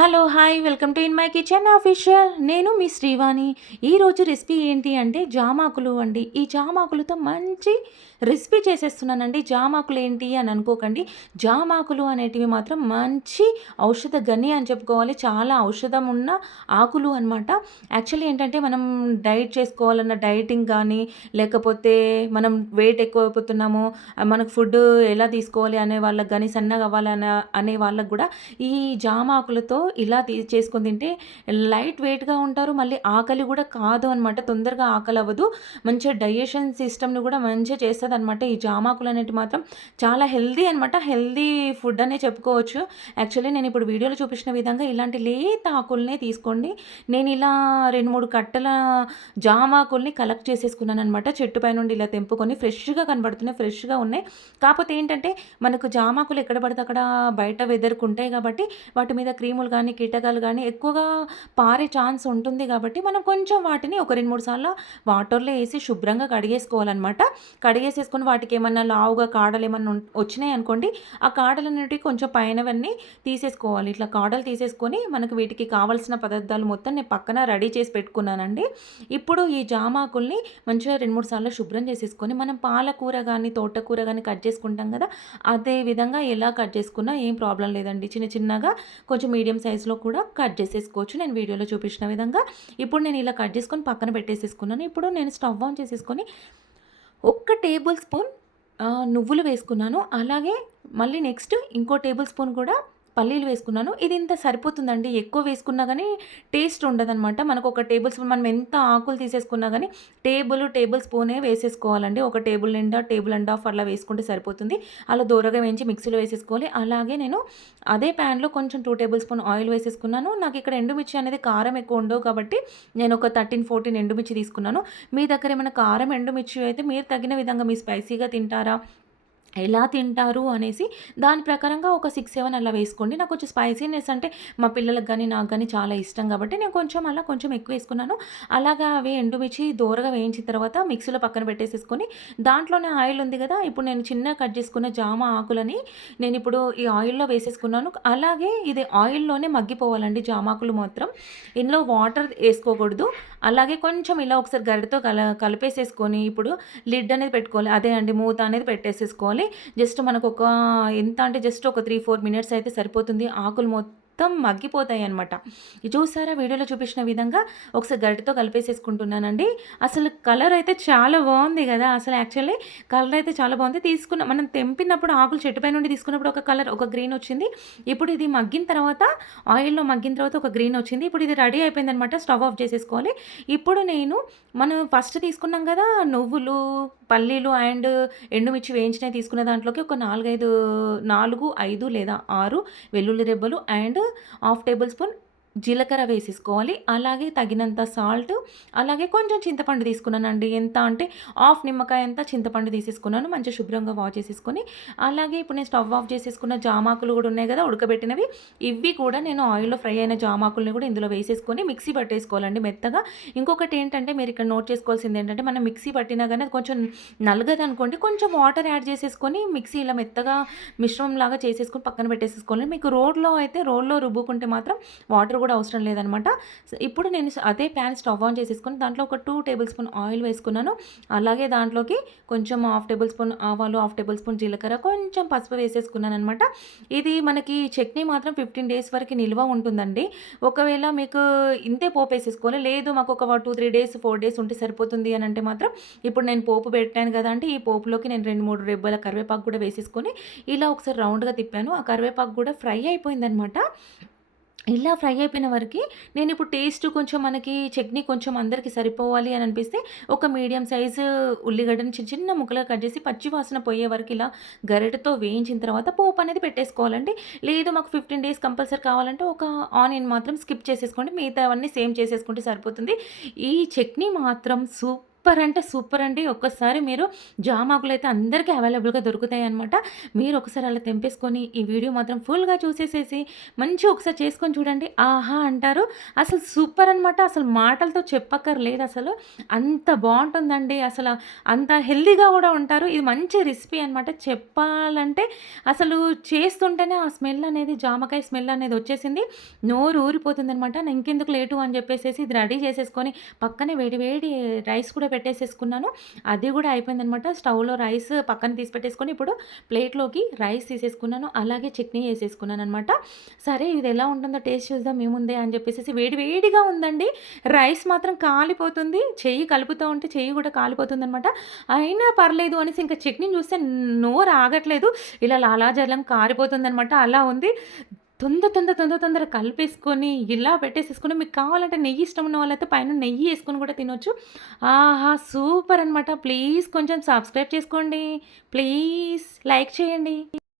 Hello! Hi! Welcome to in my kitchen official. నేను మీ శ్రీవాణి. ఈరోజు recipe ఏంటి అంటే జామాకులు అండి. ఈ జామాకులతో మంచి రెసిపీ చేసేస్తున్నానండి. జామాకులు ఏంటి అని అనుకోకండి. జామాకులు అనేటివి మాత్రం మంచి ఔషధ గని అని చెప్పుకోవాలి. చాలా ఔషధం ఉన్న ఆకులు అనమాట. యాక్చువల్లీ ఏంటంటే మనం డైట్ చేసుకోవాలన్న డైటింగ్ కానీ, లేకపోతే మనం వెయిట్ ఎక్కువైపోతున్నాము, మనకు ఫుడ్ ఎలా తీసుకోవాలి అనే వాళ్ళకి గానీ, సన్నగా అనే వాళ్ళకి గూడా ఈ జామాకులతో ఇలా చేసుకొని తింటే లైట్ వెయిట్‌గా ఉంటారు. మళ్ళీ ఆకలి గూడా కాదు అనమాట. తొందరగా ఆకలవ్వదు. మంచిగా డైజెషన్ సిస్టమ్‌ని గూడా మంచిగా చేస్తదనమాట. ఈ జామాకులనేటివి మాత్రం చాలా హెల్తీ అనమాట. హెల్తీ ఫుడ్ అనే చెప్పుకోవచ్చు. యాక్చువల్లీ నేనిప్పుడు వీడియోలో చూపించిన విధంగా ఇలాంటి లేత ఆకుల్నే తీసుకోండి. నేనిలా 2, 3 కట్టల జామాకుల్ని కలెక్ట్ చేసేసుకున్నాననమాట. చెట్టు పైనుండి ఇలా తెంపుకొని ఫ్రెష్‌గా కనబడుతున్నాయి. ఫ్రెష్‌గా ఉన్నాయి. కాపోతే ఏంటంటే మనకు జామాకులు ఎక్కడ పడితే అక్కడ బయట వెదర్‌కి ఉంటాయి కాబట్టి వాటి మీద క్రీములు గానీ, కీటకాలు గానీ ఎక్కువగా పారే ఛాన్స్ ఉంటుంది గాబట్టి, మనం కొంచెం వాటిని ఒక 2, 3 సార్ల వాటర్‌లో ఏసి శుభ్రంగా కడిగేసుకోవాలనమాట. కడిగేసేసుకొని వాటికేమన్నా లావుగా కాడలేమన్నా వచ్చినాయనుకోండి, ఆ కాడలనేటివి కొంచెం పైనవన్నీ తీసేసుకోవాలి. ఇట్లా కాడలు తీసేసుకొని, మనకు వీటికి కావాల్సిన పదార్థాలు మొత్తం నేను పక్కన రెడీ చేసి పెట్టుకున్నానండి. ఇప్పుడు ఈ జామాకుల్ని మంచిగా 2, 3 సార్లు శుభ్రం చేసేసుకొని, మనం పాలకూర గానీ, తోటకూర గానీ కట్ చేసుకుంటాం గదా! అదే విధంగా ఎలా కట్ చేసుకున్నా ఏం ప్రాబ్లమ్ లేదండి. చిన్న చిన్నగా కొంచెం మీడియం సైజులో కూడా కట్ చేసేసుకోవచ్చు. నేను వీడియోలో చూపించిన విధంగా. ఇప్పుడు నేను ఇలా కట్ చేసుకొని పక్కన పెట్టేసేసుకున్నాను. ఇప్పుడు నేను స్టవ్ ఆన్ చేసేసుకొని ఒక్క టేబుల్ స్పూన్ నువ్వులు వేసుకున్నాను. అలాగే మళ్ళీ నెక్స్ట్ ఇంకో టేబుల్ స్పూన్ కూడా పల్లీలు వేసుకున్నాను. ఇది ఇంత సరిపోతుందండి. ఎక్కువ వేసుకున్నా గానీ టేస్ట్ ఉండదనమాట. మనకు ఒక టేబుల్ స్పూన్ మనం ఎంత ఆకులు తీసేసుకున్నా గానీ టేబుల్ స్పూనే వేసేసుకోవాలండి. ఒక టేబుల్ నిండా, టేబుల్ అండ్ హాఫ్ అలా వేసుకుంటే సరిపోతుంది. అలా దోరగా వేయించి మిక్సీలో వేసేసుకోవాలి. అలాగే నేను అదే ప్యాన్‌లో కొంచెం 2 టేబుల్ స్పూన్ ఆయిల్ వేసేసుకున్నాను. నాకు ఇక్కడ ఎండుమిర్చి అనేది కారం ఎక్కువ ఉండవు కాబట్టి నేను ఒక 13, 14 ఎండుమిర్చి తీసుకున్నాను. మీ దగ్గర ఏమైనా కారం, ఎండుమిర్చి అయితే మీరు తగిన విధంగా మీరు స్పైసీగా తింటారా? ఎలా తింటారు అనేసి దాని ప్రకారంగా ఒక 6, 7 అలా వేసుకోండి. నాకు కొంచెం స్పైసీనెస్ అంటే మా పిల్లలకి గానీ, నాకు గానీ చాలా ఇష్టం కాబట్టి నేను కొంచెం ఎక్కువ వేసుకున్నాను. అలాగా అవి ఎండుమిర్చి దోరగా వేయించిన తర్వాత మిక్సీలో పక్కన పెట్టేసేసుకొని దాంట్లోనే ఆయిల్ ఉంది గదా! ఇప్పుడు నేను చిన్నగా కట్ చేసుకున్న జామ ఆకులని నేనిప్పుడు ఈ ఆయిల్‌లో వేసేసుకున్నాను. అలాగే ఇది ఆయిల్‌లోనే మగ్గిపోవాలండి జామాకులు మాత్రం. ఇందులో వాటర్ ఏసుకోకూడదు. అలాగే కొంచెం ఇలా ఒకసారి గరిటెతో కలిపేసేసుకొని ఇప్పుడు లిడ్ అనేది పెట్టుకోవాలి. అదే అండి మూత అనేది పెట్టేసేసుకోవాలి. జస్ట్ మనకొక ఎంత అంటే జస్ట్ ఒక 3, 4 మినిట్స్ అయితే సరిపోతుంది. ఆకులు మొత్తం మగ్గిపోతాయన్నమాట. ఇది చూసారా వీడియోలో చూపించిన విధంగా ఒకసారి గరిటెతో కలిపేసేసుకుంటున్నానండి. అసలు కలర్ అయితే చాలా బావుంది గదా! అసలు యాక్చువల్లీ కలర్ అయితే చాలా బావుంది. మనం తెంపినప్పుడు ఆకులు చెట్టుపై నుండి తీసుకున్నప్పుడు ఒక కలర్ ఒక గ్రీన్ వచ్చింది. ఇప్పుడు ఇది మగ్గిన తర్వాత ఆయిల్‌లో మగ్గిన తర్వాత ఒక గ్రీన్ వచ్చింది. ఇప్పుడు ఇది రెడీ అయిపోయిందనమాట. స్టవ్ ఆఫ్ చేసేసుకోవాలి. ఇప్పుడు నేను మనం ఫస్ట్ తీసుకున్నాం గదా! నువ్వులు, పల్లీలు అండ్ ఎండుమిర్చి వేయించినయి తీసుకున్న దాంట్లోకి ఒక 4, 5 లేదా 6 వెల్లుల్లి రెబ్బలు అండ్ హాఫ్ టేబుల్ స్పూన్ జీలకర్ర వేసేసుకోవాలి. అలాగే తగినంత సాల్ట్, అలాగే కొంచెం చింతపండు తీసుకున్నానండి. ఎంత అంటే హాఫ్ నిమ్మకాయ అంత చింతపండు తీసేసుకున్నాను. మంచిగా శుభ్రంగా వాష్ చేసేసుకొని, అలాగే ఇప్పుడు నేను స్టవ్ ఆఫ్ చేసేసుకున్న జామాకులు గూడా ఉన్నాయి గదా! ఉడకబెట్టినవి. ఇవి కూడా నేను ఆయిల్‌లో ఫ్రై అయిన జామాకుల్ని గూడా ఇందులో వేసేసుకొని మిక్సీ పట్టేసుకోవాలండి మెత్తగా. ఇంకొకటి ఏంటంటే మీరిక్కడ నోట్ చేసుకోవాల్సింది ఏంటంటే మనం మిక్సీ పట్టినా గానీ అది కొంచెం నలగదనుకోండి కొంచెం వాటర్ యాడ్ చేసేసుకొని మిక్సీ ఇలా మెత్తగా మిశ్రమంలాగా చేసేసుకొని పక్కన పెట్టేసేసుకోవాలి. మీకు రోల్లో రుబ్బుకుంటే మాత్రం వాటర్ కూడా అవసరం లేదనమాట. ఇప్పుడు నేను అదే ప్యాన్ స్టవ్ ఆన్ చేసేసుకొని దాంట్లో ఒక 2 టేబుల్ స్పూన్ ఆయిల్ వేసుకున్నాను. అలాగే దాంట్లోకి కొంచెం హాఫ్ టేబుల్ స్పూన్ ఆవాలు, హాఫ్ టేబుల్ స్పూన్ జీలకర్ర, కొంచెం పసుపు వేసేసుకున్నాననమాట. ఇది మనకి చట్నీ మాత్రం 15 డేస్ వరకు నిల్వ ఉంటుందండి. ఒకవేళ మీకు ఇంతే పోపేసేసుకోవాలి. లేదు మాకు ఒక 2, 3 డేస్, 4 డేస్ ఉంటే సరిపోతుంది అని అంటే మాత్రం ఇప్పుడు నేను పోపు పెట్టాను కదా! అంటే ఈ పోపులోకి నేను 2, 3 రెబ్బల కరివేపాకు కూడా వేసేసుకొని ఇలా ఒకసారి రౌండ్‌గా తిప్పాను. ఆ కరివేపాకు కూడా ఫ్రై అయిపోయిందనమాట. ఇలా ఫ్రై అయిపోయిన వరకి నేనిప్పుడు టేస్ట్ కొంచెం మనకి చట్నీ కొంచెం అందరికి సరిపోవాలి అని అనిపిస్తే ఒక మీడియం సైజు ఉల్లిగడ్డని చిన్న చిన్న ముక్కలుగా కట్ చేసి పచ్చి వాసన పోయే వరకు ఇలా గరిటెతో వేయించిన తర్వాత పోపు అనేది పెట్టేసుకోవాలండి. లేదు మాకు 15 డేస్ కంపల్సరీ కావాలంటే ఒక ఆనియన్ మాత్రం స్కిప్ చేసేసుకోండి. మిగతావన్నీ సేమ్ చేసేసుకుంటే సరిపోతుంది. ఈ చట్నీ మాత్రం సూపర్ అంటే సూపర్ అండి. ఒక్కసారి మీరు జామాకులైతే అందరికీ అవైలబుల్‌గా దొరుకుతాయనమాట. మీరు ఒకసారి అలా తెంపేసుకొని, ఈ వీడియో మాత్రం ఫుల్‌గా చూసేసేసి, మంచిగా ఒకసారి చేసుకొని చూడండి. ఆహా! అంటారు. అసలు సూపర్ అనమాట. అసలు మాటలతో చెప్పక్కర్లేదసలు. అంత బావుంటుందండి. అంత హెల్తీగా గూడా ఉంటారు. ఇది మంచి రెసిపీ అనమాట. చెప్పాలంటే అసలు చేస్తుంటేనే ఆ స్మెల్ అనేది జామకాయ స్మెల్ అనేది వచ్చేసింది. నోరు ఊరిపోతుందనమాట. ఇంకెందుకు లేటు అని జెప్పేసేసి ఇది రెడీ చేసేసుకొని, పక్కనే వేడి వేడి రైస్ కూడా పెట్టేసేసుకున్నాను. అది గూడా అయిపోయిందనమాట. స్టవ్‌లో రైస్ పక్కన తీసి పెట్టేసుకొని, ఇప్పుడు ప్లేట్‌లోకి రైస్ తీసేసుకున్నాను. అలాగే చట్నీ ఏసేసుకున్నాననమాట. సరే ఇదెలా ఉంటుందో టేస్ట్ చూద్దాం ఏముంది అని జెప్పేసేసి వేడి వేడిగా ఉందండి. రైస్ మాత్రం కాలిపోతుంది. చెయ్యి కలుపుతూ ఉంటే చెయ్యి గూడా కాలిపోతుందనమాట. అయినా పర్లేదు అనేసి ఇంకా చట్నీని చూస్తే నోరు ఆగట్లేదు. ఇలా లాలాజలం కారిపోతుందనమాట. అలా ఉంది. తొందరగా కలిపేసుకొని, ఇలా పెట్టేసేసుకొని మీకు కావాలంటే నెయ్యి ఇష్టం ఉన్న వాళ్ళైతే పైన నెయ్యి యేసుకొని కూడా తినొచ్చు. ఆహా! సూపర్ అనమాట. ప్లీజ్ కొంచెం సబ్స్క్రైబ్ చేసుకోండి. ప్లీజ్ లైక్ చేయండి.